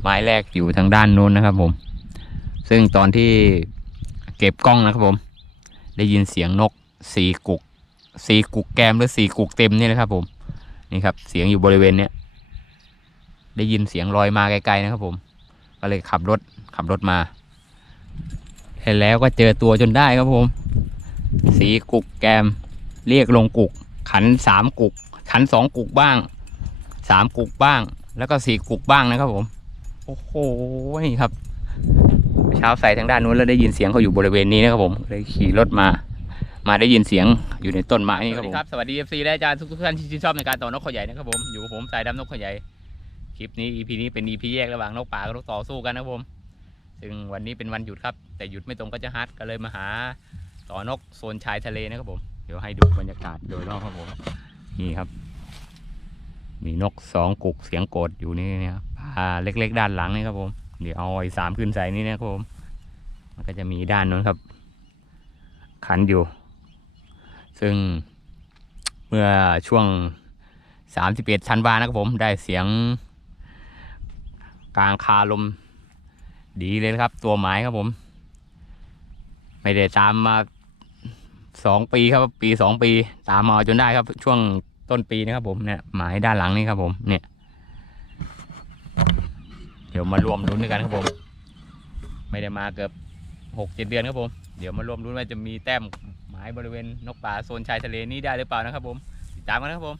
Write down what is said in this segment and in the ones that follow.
ไม้แรกอยู่ทางด้านนู้นนะครับผม ซึ่งตอนที่เก็บกล้องนะครับผม ได้ยินเสียงนกสีกุกสีกุกแกมหรือสีกุกเต็มนี่แหละครับผมนี่ครับ เสียงอยู่บริเวณเนี้ยได้ยินเสียงลอยมาไกลๆนะครับผม ก็เลยขับรถขับรถมาเห็นแล้วก็เจอตัวจนได้ครับผม สีกุกแกม เรียกลงกุก ขันสามกุก ขันสองกุกบ้างสามกุกบ้าง แล้วก็สี่กุกบ้างนะครับผม อ้โหครับเช้าใส่ทางด้านนู้นแล้วได้ยินเสียงเขาอยู่บริเวณนี้นะครับผมเลยขี่รถมา มาได้ยินเสียงอยู่ในต้นไม้นี่ครับผมครับสวัสดี FC และอาจารย์ทุกท่านที่ชื่นชอบในการต่อนกขาใหญ่นะครับผมอยู่กับผมสายดำนกขาใหญ่คลิปนี้ EP นี้เป็น EP แยกระหว่างนกป่ากับนกต่อสู้กันนะครับผม ซึ่งวันนี้เป็นวันหยุดครับ แต่หยุดไม่ตรงก็จะฮัทก็เลยมาหาต่อนกโซนชายทะเลนะครับผมเดี๋ยวให้ดูบรรยากาศโดยรอบครับผมนี่ครับ มีนกสองกุกเสียงโกดอยู่นี่นะครับ ปลาเล็ก ๆ ด้านหลังนี่ครับผม เดี๋ยวเอาไอ้สามขึ้นใส่นี่นะครับผม มันก็จะมีด้านนู้นครับ ขันอยู่ ซึ่งเมื่อช่วงสามสิบเอ็ดธันวานะครับผมได้เสียงกลางคาลมดีเลยครับ ตัวหมายครับผม ไม่ได้ตามมาสองปีครับ ปีสองปี ตามมาจนได้ครับ ช่วงต้นปีนะครับผมเนี่ยหมายด้านหลังนี่ครับผมเนี่ย เดี๋ยวมารวมลุ้นด้วยกันครับผม ไม่ได้มาเกือบหกเจ็ดเดือนครับผม เดี๋ยวมารวมลุ้นว่าจะมีแต้มหมายบริเวณนกป่าโซนชายทะเลนี้ได้หรือเปล่านะครับผมติดตามกันนะครับผม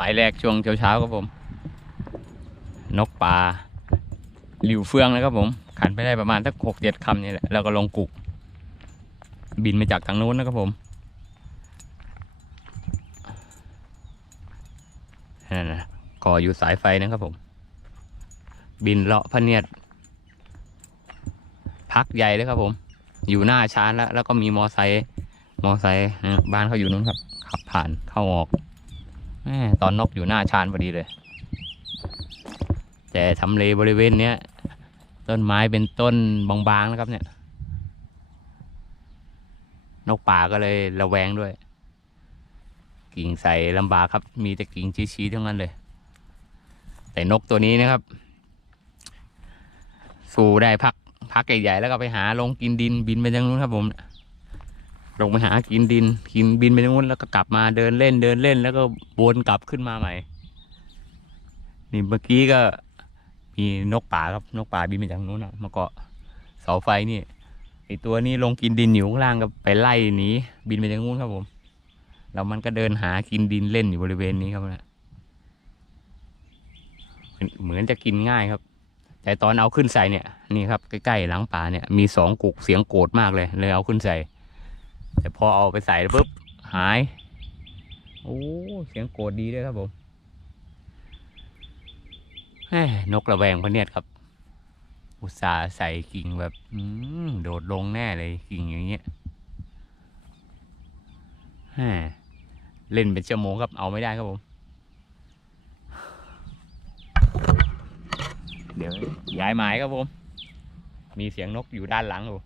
หมายแรกช่วงเช้าๆครับผม นกป่าหลิวเฟืองนะครับผม ขันไปได้ประมาณสักหกเจ็ดคำนี่แหละแล้วก็ลงกุก บินมาจากทางโน้นนะครับผมนั่นนะก่ออยู่สายไฟนะครับผม บินเลาะพเนียด พักใหญ่เลยครับผม อยู่หน้าชานแล้ว แล้วก็มีมอไซค์มอไซค์บ้านเขาอยู่นู้นครับ ขับผ่านเข้าออก ตอนนกอยู่หน้าชานพอดีเลย แต่ทำเลบริเวณเนี้ย ต้นไม้เป็นต้นบางๆนะครับเนี่ย นกป่าก็เลยระแวงด้วย กิ่งใส่ลำบากครับ มีแต่กิ่งชี้ๆทั้งนั้นเลย แต่นกตัวนี้นะครับ สู้ได้พักพักใหญ่ๆแล้วก็ไปหาลงกินดินบินไปทางนู้นครับผม ลงไปหากินดิน กินบินไปทางนู้นแล้วก็กลับมาเดินเล่นเดินเล่น แล้วก็วนกลับขึ้นมาใหม่ นี่เมื่อกี้ก็มีนกป่าครับนกป่าบินมาจากทางนู้นอะมาเกาะเสาไฟนี่ไอตัวนี้ลงกินดินอยู่ข้างล่างก็ไปไล่หนีบินไปทางนู้นครับผมแล้วมันก็เดินหากินดินเล่นอยู่บริเวณนี้ครับนะเหมือนจะกินง่ายครับ แต่ตอนเอาขึ้นใส่เนี่ยนี่ครับใกล้ๆหลังป่าเนี่ยมีสองกุกเสียงโกรธมากเลยเลยเอาขึ้นใส่ แต่พอเอาไปใส่แล้วปุ๊บหาย โอ้ เสียงโกรธดีด้วยครับผมนกระแวงพะเนียดครับ อุตส่าห์ใส่กิ่งแบบอืมโดดลงแน่เลยกิ่งอย่างเงี้ยแหม่เล่นเป็นชั่วโมงครับเอาไม่ได้ครับผม เดี๋ยวย้ายหมายครับผม มีเสียงนกอยู่ด้านหลังอยู่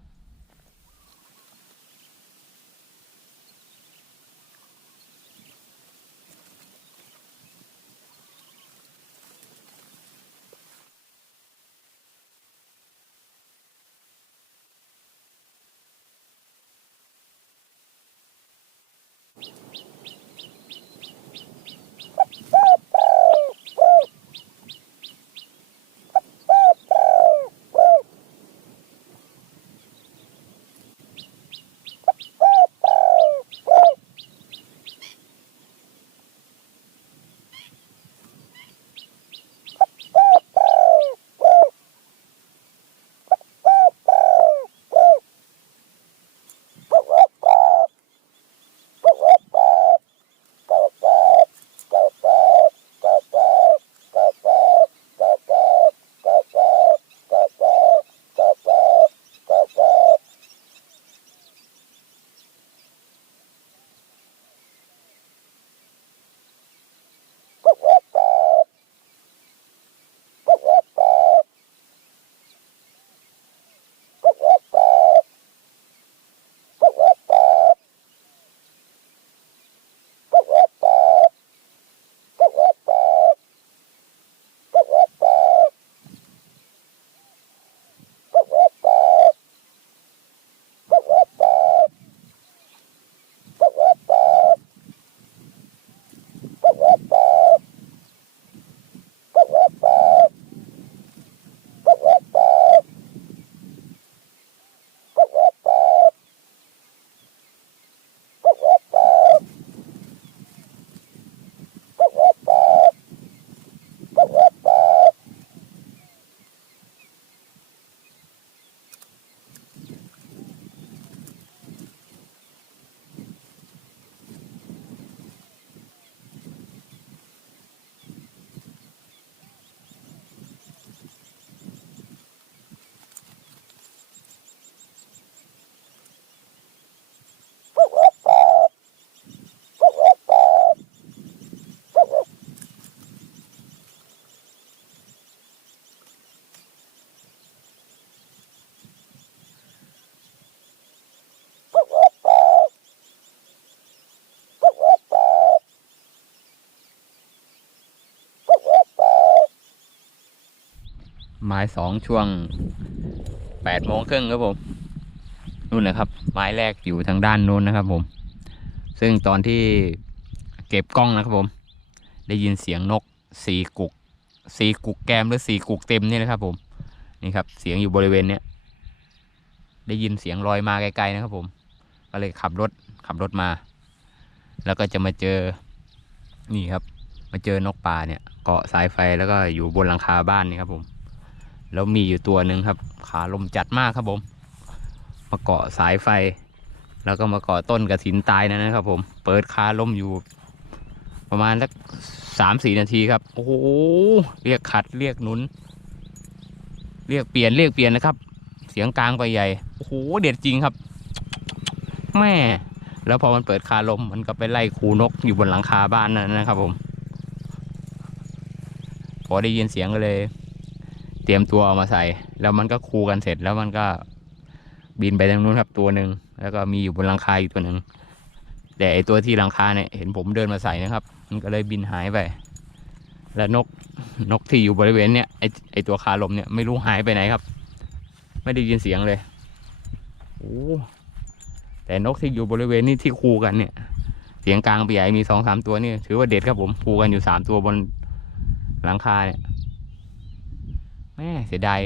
หมาสองช่วงแปดโมงครึ่งครับผมนู่นนะครับหมายแรกอยู่ทางด้านนู้นนะครับผม ซึ่งตอนที่เก็บกล้องนะครับผม ได้ยินเสียงนกสีกุกสีกุกแกมหรือสีกุกเต็มนี่นะครับผมนี่ครับ เสียงอยู่บริเวณเนี้ยได้ยินเสียงลอยมาไกลๆนะครับผม ก็เลยขับรถขับรถมา แล้วก็จะมาเจอนี่ครับ มาเจอนกป่าเนี่ย เกาะสายไฟแล้วก็อยู่บนหลังคาบ้านนี่ครับผม แล้วมีอยู่ตัวหนึ่งครับ ขาลมจัดมากครับผม มาเกาะสายไฟ แล้วก็มาเกาะต้นกระถินตายนั่นนะครับ ผม เปิดคาลมอยู่ ประมาณสักสามสี่นาทีครับ โอ้โหเรียกขัดเรียกหนุน เรียกเปลี่ยนเรียกเปลี่ยนนะครับ เสียงกลางไปใหญ่โอ้โหเด็ดจริงครับแม่แล้วพอมันเปิดคาลมมันก็ไปไล่คูนกอยู่บนหลังคาบ้านนั่นนะครับผม พอได้ยินเสียงก็เลย เตรียมตัวเอามาใส่ แล้วมันก็คูกันเสร็จแล้วมันก็บินไปทางนู้นครับตัวหนึ่งแล้วก็มีอยู่บนหลังคาอีกตัวหนึ่งแต่ไอตัวที่หลังคาเนี่ยเห็นผมเดินมาใส่นะครับ มันก็เลยบินหายไป แล้วนกนกที่อยู่บริเวณเนี้ยไอไอตัวคาลมเนี่ยไม่รู้หายไปไหนครับ ไม่ได้ยินเสียงเลยโอ้แต่นกที่อยู่บริเวณนี้ที่คูกันเนี่ย เสียงกลางไปใหญ่มีสองสามตัวนี่ถือว่าเด็ดครับผมคูกันอยู่สามตัวบนหลังคาเนี่ย แม่เสียดาย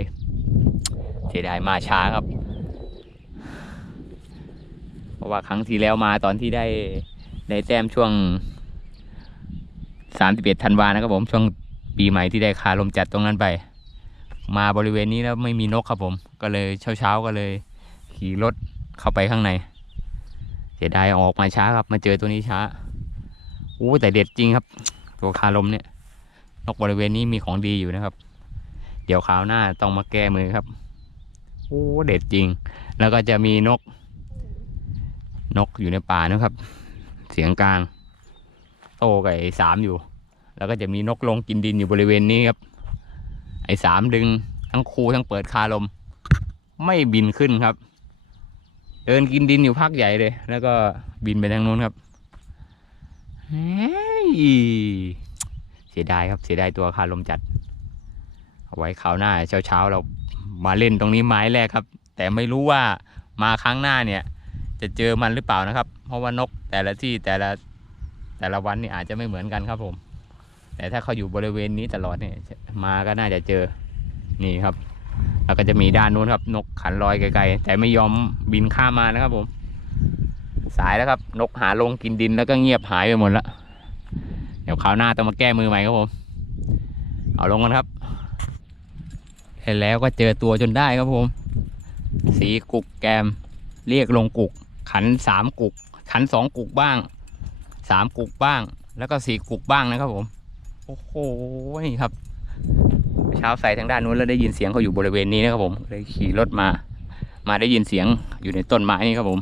เสียดายมาช้าครับ เพราะว่าครั้งที่แล้วมาตอนที่ได้ได้แต้มช่วงสามสิบเอ็ดธันวานะครับผมช่วงปีใหม่ที่ได้คาลมจัดตรงนั้นไป มาบริเวณนี้แล้วไม่มีนกครับผม ก็เลยเช้าเช้าๆก็เลย ขี่รถเข้าไปข้างใน เสียดายออกมาช้าครับมาเจอตัวนี้ช้าโอ้แต่เด็ดจริงครับ ตัวคาลมเนี่ย นกบริเวณนี้มีของดีอยู่นะครับ เดี๋ยวคราวหน้าต้องมาแก้มือครับโอ้เด็ดจริง แล้วก็จะมีนก นกอยู่ในป่านะครับ เสียงกลาง โตกับไอ้สามอยู่ แล้วก็จะมีนกลงกินดินอยู่บริเวณนี้ครับ ไอ้สามดึงทั้งคูทั้งเปิดคาลม ไม่บินขึ้นครับ เดินกินดินอยู่พักใหญ่เลย แล้วก็บินไปทางโน้นครับเฮ้ยเสียดายครับเสียดายตัวคาลมจัด ไว้คราวหน้าเช้าเช้าเรามาเล่นตรงนี้ไม้แรกครับ แต่ไม่รู้ว่ามาครั้งหน้าเนี่ย จะเจอมันหรือเปล่านะครับ เพราะว่านกแต่ละที่แต่ละแต่ละวันนี่อาจจะไม่เหมือนกันครับผม แต่ถ้าเขาอยู่บริเวณนี้ตลอดเนี่ยมาก็น่าจะเจอนี่ครับ แล้วก็จะมีด้านนู้นครับ นกขันลอยไกลๆแต่ไม่ยอมบินข้ามมานะครับผม สายแล้วครับ นกหาลงกินดินแล้วก็เงียบหายไปหมดแล้วเดี๋ยวคราวหน้าต้องมาแก้มือใหม่ครับผม เอาลงกันครับ แล้วก็เจอตัวจนได้ครับผม สีกุกแกม เรียกลงกุก ขันสามกุก ขันสองกุกบ้างสามกุกบ้าง แล้วก็สี่กุกบ้างนะครับผม โอ้โหครับ เช้าใส่ทางด้านนู้นแล้วได้ยินเสียงเขาอยู่บริเวณนี้นะครับผมเลยขี่รถมา มาได้ยินเสียงอยู่ในต้นไม้นี่ครับผม